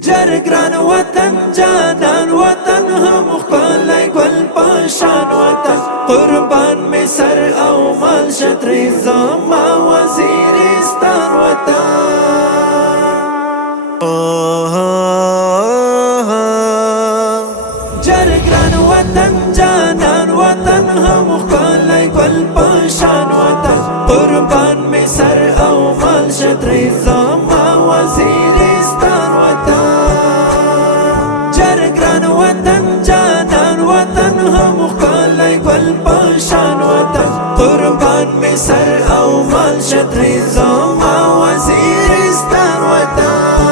جرگران وطن جانان وطن هم خپلای گل پشان وطن قربان می سر او مال شطری زما وزیرستان وطن جرگران وطن جانان وطن هم خپلای گل پشان وطن قربان می سر او مال شطری زما وزیرستان وطن جرگران وطن جانان وطن هم خپلای گل پشان وطن قربان می سر او مال شطری زما وزیرستان وطن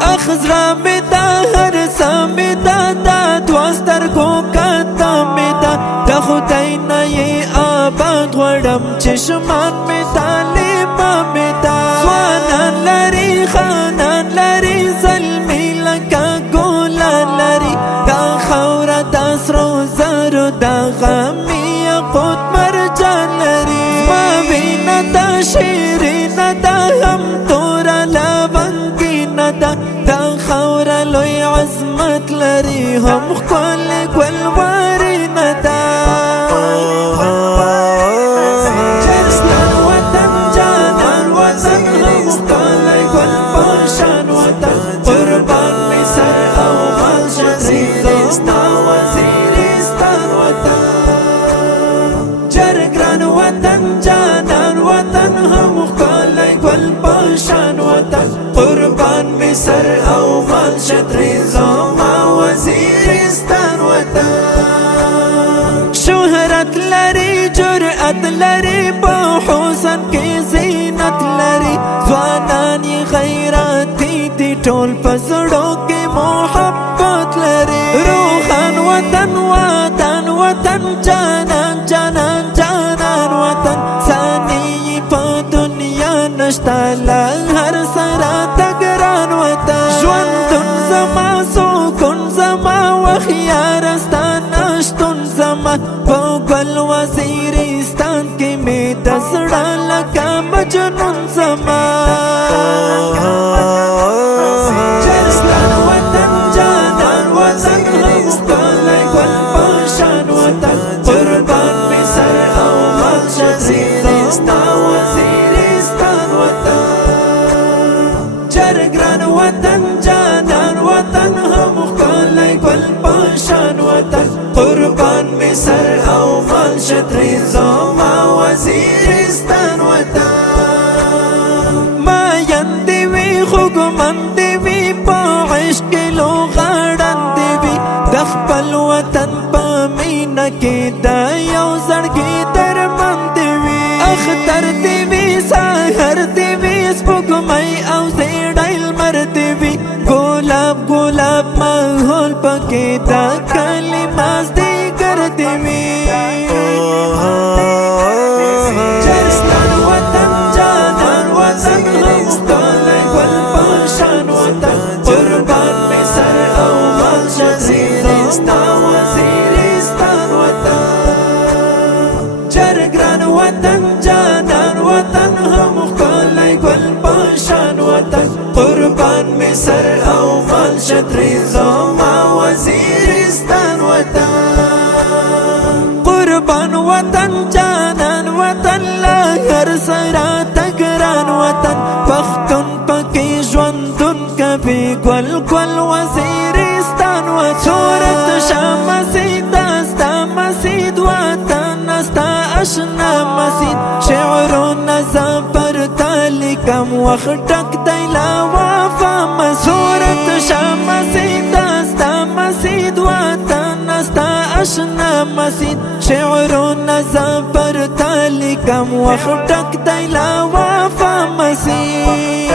اخزرا می دا هر سامی دا دا دوستر کو کتا می دا دا خدای نئی آباد غړم چشمان می طالبا می دا سوانان لري خانان لري زلمی لکا ګولان لري دا خاوره دا سرو زرو دا غمی یاقوت مرجان لري زما وینه دا شیرینه دا هم توره لونګینه دا دا خاوره لوی عظمت لري هم ښکلې ګلوارینه دا جرگران وطن جانان وطن هم خپلای گل پشان وطن قربان می سر او مال شطری زما وزیرستان وطن شهرت لري جرأت لري په حسن کې زینت لري ځوانان یې غیرتي دي ټول په زړه کې محبت لري روحان وطن وطن وطن جانان جانان جانان وطن ثاني په دنیا نشتا لا هر سره تګران وطن ژوندون زما سکون زما وخیارستان نشتون زما په ګل وزیرستان کې می د زړه لکه مجنون زما جرستان وطن جانان وطن هم خپلای گل پشان وطن قربان می سر او مال شطری زما وزیرستان وطن جرگران وطن جانان وطن هم خپلای گل پشان وطن قربان می سر او مال شطری زما وزیرستان وطن ما یندی وی خوګمندی وی په عشق لو غړندی وی د خپل وطن په مینا کې دا یو زړګی درمندی وی اختر دی وی سحر دی وی سپوږمۍ او زیړایل مر دی وی ګلاب ګلاب ماحول پکې دا کلمات دی ګر دی وی جرستان وطن جانان وطن هم خپلای گل پشان وطن قربان می سر او مال شطری زما وزیرستان وطن جرگران وطن جانان وطن هم خپلای گل پشان وطن قربان می سر او مال شطری زما وزیرستان وطن قربان وطن جانان وطن لا هر سره تګران وطن پښتون پکې ژوندون کوي ګل ګل وزیرستان وطن صورت شمسید استا مسید وطن استا اشنا مسید شعرونه زبر تالیکم وخت ټک دی لا وفا صورت شمسید استا مسید وطن استا اشنا مسید شعرونه زبر تالیکم وخت ټک دی لا وفا مسید